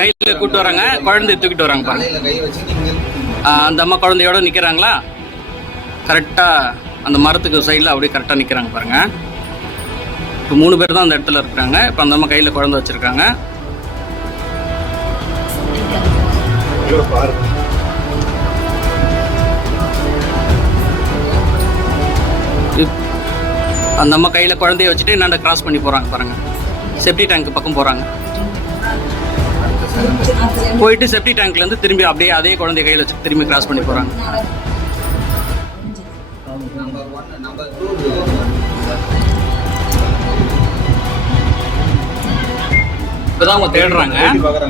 கையில் கூட்டு வராங்க. குழந்தைய தூக்கிட்டு வராங்க பாருங்க அந்த அம்மா குழந்தையோட நிற்கிறாங்களா கரெக்டாக அந்த மரத்துக்கு சைடில் அப்படியே கரெக்டாக நிற்கிறாங்க பாருங்க. இப்போ மூணு பேர் தான் அந்த இடத்துல இருக்கிறாங்க. இப்போ அந்த அம்மா கையில் குழந்தை வச்சுருக்காங்க. அந்த அம்மா கையில் குழந்தைய வச்சுட்டு என்னண்ட கிராஸ் பண்ணி போகிறாங்க பாருங்க. செப்டி டேங்க் பக்கம் போகிறாங்க போயிட்டு செப்டி டேங்க்லேருந்து திரும்பி அப்படியே அதே குழந்தை கையில் வச்சு திரும்பி கிராஸ் பண்ணி போகிறாங்க நம்பர் இப்போதான் அவங்க தேடுறாங்க.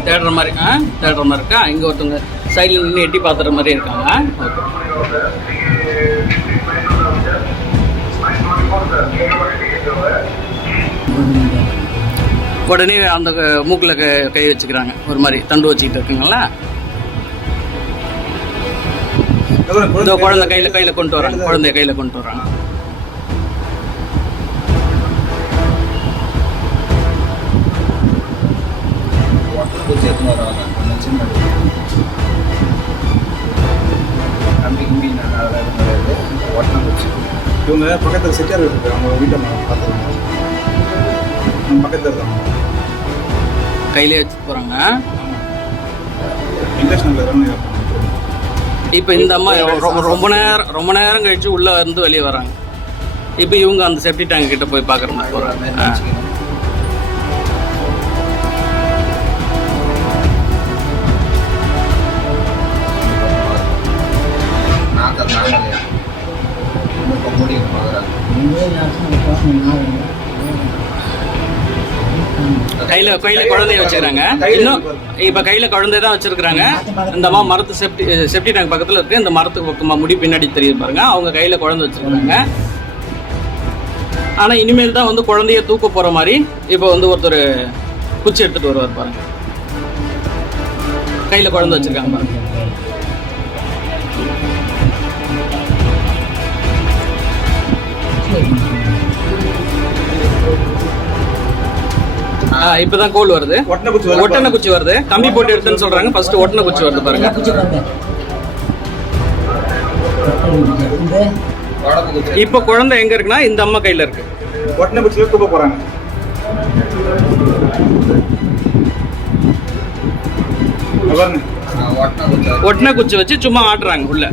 தேடுற மாதிரி ஆ தேடுற மாதிரி இருக்கா? இங்கே ஒருத்தவங்க சைடில் நின்று எட்டி பார்த்துற மாதிரி இருக்காங்க. ஓகே. உடனே அந்த மூக்கில் கை வச்சுக்கிறாங்க. ஒரு மாதிரி தண்டு வச்சுக்கிட்டு இருக்குங்களா இந்த குழந்தை கையில் கையில் கொண்டு வராங்க. குழந்தைய கையில் கொண்டு வராங்க. இவங்க பக்கத்தில் செட்டியார் இருக்கு அவங்க வீட்டை பார்த்துருக்காங்க பக்கத்தில் இருக்காங்க கையிலே வச்சு போகிறாங்க இன்டர்நேஷனல் இப்போ இந்த அம்மா ரொம்ப நேரம் ரொம்ப நேரம் கழிச்சு உள்ளே இருந்து வெளியே வராங்க. இப்போ இவங்க அந்த செப்டி டேங்க் கிட்ட போய் பார்க்குற மாதிரி போகிறாங்க முடியும் பார்க்குறாங்க கையில கையில குழந்தைய வச்சுக்கிறாங்க. இன்னும் இப்ப கையில குழந்தை தான் வச்சிருக்காங்க இந்த மா மரத்து செப்டி செப்டி டேங்க் பக்கத்துல இருக்கு. இந்த மரத்துக்கு பக்கமா முடி பின்னாடி தெரியுது பாருங்க. அவங்க கையில குழந்தை வச்சிருக்காங்க ஆனா இனிமேல் தான் வந்து குழந்தைய தூக்க போற மாதிரி இப்போ வந்து ஒருத்தர் குச்சி எடுத்துட்டு வருவார் பாருங்க. கையில குழந்தை வச்சிருக்காங்க பாருங்க. இப்பதான் கோல் வருது. ஒட்டனை குச்சி வருது. ஒட்டனை குச்சி வருது. கம்பி போட்டு எடுத்துன்னு சொல்றாங்க. ஃபர்ஸ்ட் ஒட்டனை குச்சி வருது பாருங்க. இப்போ குழந்தை எங்க இருக்குன்னா இந்த அம்மா கையில இருக்கு. ஒட்டனை குச்சியில் தூக்க பாருங்க. ஒட்டனை குச்சி வச்சு சும்மா ஆட்டுறாங்க உள்ள.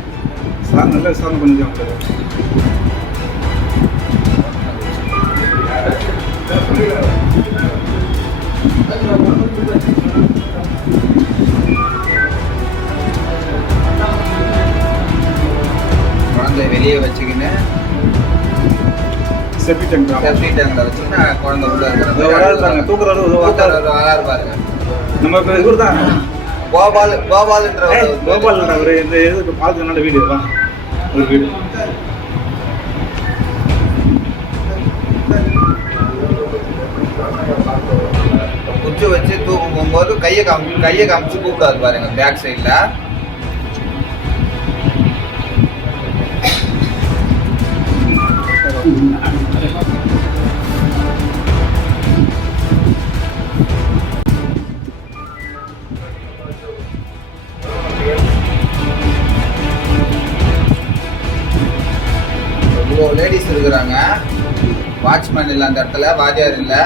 சார் நல்லா விசாரணை பண்ணிக்கலாம் குழந்தை வெளியே வச்சுக்கின்னு செப்டி டேங்க் செப்டி டேங்கில் வச்சுக்கின்னு குழந்தை உள்ள இருக்கிற இதோ வராது பாருங்க தூக்குறாரு இதோ ஒருத்தர் வராரு. வராரு பாருங்க நம்ம இப்போ இவர் தான். கோபால் கோபால்ன்ற கோபால். அவர் இந்த இது பார்த்து நல்ல வீடு தான் ஒரு வீடு. போகும்போது கையை காம் கையை காமிச்சு கூப்பிடாது பாருங்க பேக் சைடில் இவ்வளோ லேடிஸ் இருக்கிறாங்க. வாட்ச்மேன் இல்லை அந்த இடத்துல வாத்தியார் இல்லை.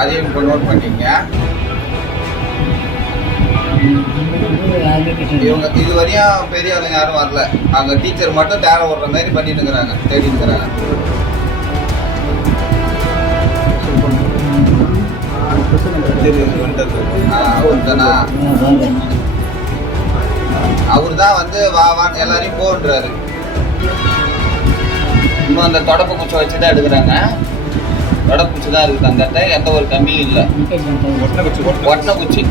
அதையும் இப்போ நோட் பண்ணிங்க இவங்க இது வரையும் பெரிய ஆளுங்க யாரும் வரல. அங்க டீச்சர் மட்டும் தேர விடுற மாதிரி பண்ணிட்டு இருக்கிறாங்க. தேடி இருக்கிறாங்க. அவர் தானா? அவர் தான் வந்து வா வான்னு எல்லாரையும் போன்றாரு இன்னும் அந்த தொடப்பு குச்சை வச்சு தான் எடுக்கிறாங்க. தொடப்பு குச்சி தான் இருக்குது அந்த எந்த ஒரு கம்மியும் இல்லை. ஒட்டனை குச்சி ஒட்டனை குச்சி.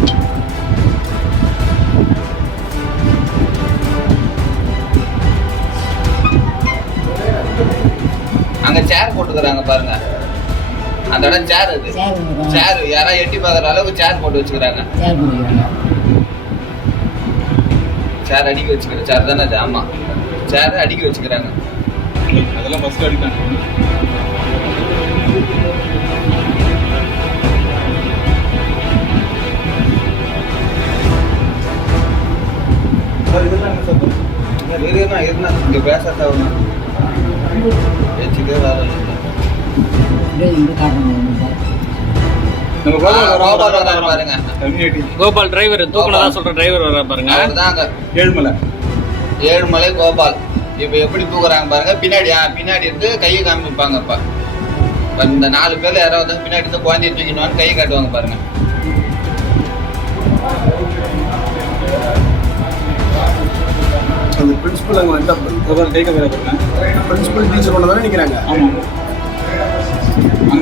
சேர் போட்டுக்கிறாங்க பாருங்க. அந்த இடம் சேர் அது சேர் யாராவது எட்டி பார்க்குற அளவுக்கு சேர் போட்டு வச்சுக்கிறாங்க. சேர் அடிக்க வச்சுக்கிறேன் சேர் தானே அது ஆமாம் சேர் அடிக்க வச்சுக்கிறாங்க. அதெல்லாம் ஃபஸ்ட்டு அடிக்காங்க இருந்தா இருந்தா இங்க பேச தேவை கோபால் வராரு பாருங்க கோபால் டிரைவர் தூக்குனதா சொல்ற டிரைவர் வர பாருங்க ஏழுமலை ஏழுமலை கோபால். இப்போ எப்படி தூக்குறாங்க பாருங்க. பின்னாடி ஆ, பின்னாடி இருந்து கையை காமிப்பாங்க இப்ப இப்ப இந்த நாலு பேர்ல யாராவது பின்னாடி இருந்து குழந்தைய தூக்கினு கையை காட்டுவாங்க பாருங்க. அந்த பிரின்சிபல் அங்கே வந்து கோபால் கை கம்பெனி பாருங்க பிரின்சிபல் டீச்சர் ஒன்று தானே நிற்கிறாங்க ஆமாம்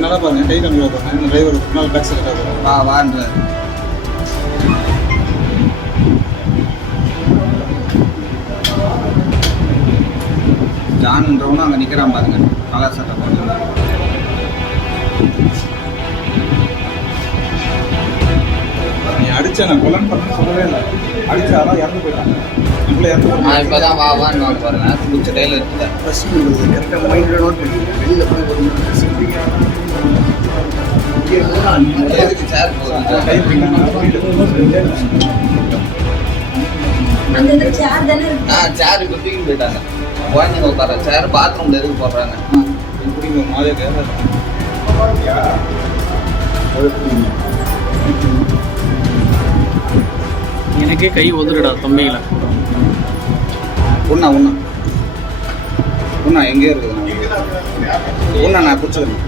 அங்கெல்லாம் பாருங்க கை கம்பெனி பாருங்க டிரைவர் நாலு பேக் சைடு வா வான்ற ஜானுன்றவனும் அங்கே நிற்கிறான் பாருங்க. கலர் சட்டை போட்டு. நீ அடிச்ச நான் கொலன் பண்ண சொல்லவே இல்லை. அடிச்ச அதான் இறந்து போயிட்டாங்க நம்மள இறந்து நான் இப்போ தான் வா வான்னு வாங்க பாருங்க பிடிச்ச கையில் இருக்குது ஃபர்ஸ்ட் கரெக்டாக மைண்டில் நோட் பண்ணிக்கிறேன் வெளியில் போய் ஒரு அந்த சேர் தானே ஆ சேர் இப்போ தூக்கி போயிட்டாங்க. குழந்தைங்க உட்கார சேர் பாத்ரூம்ல எதுக்கு போடுறாங்க? எனக்கே கை உதறுடா தம்பியில உண்ணா உண்ணா. உண்ணா எங்கேயோ இருக்குது. உண்ணா நான் பிடிச்சிக்கிறேன்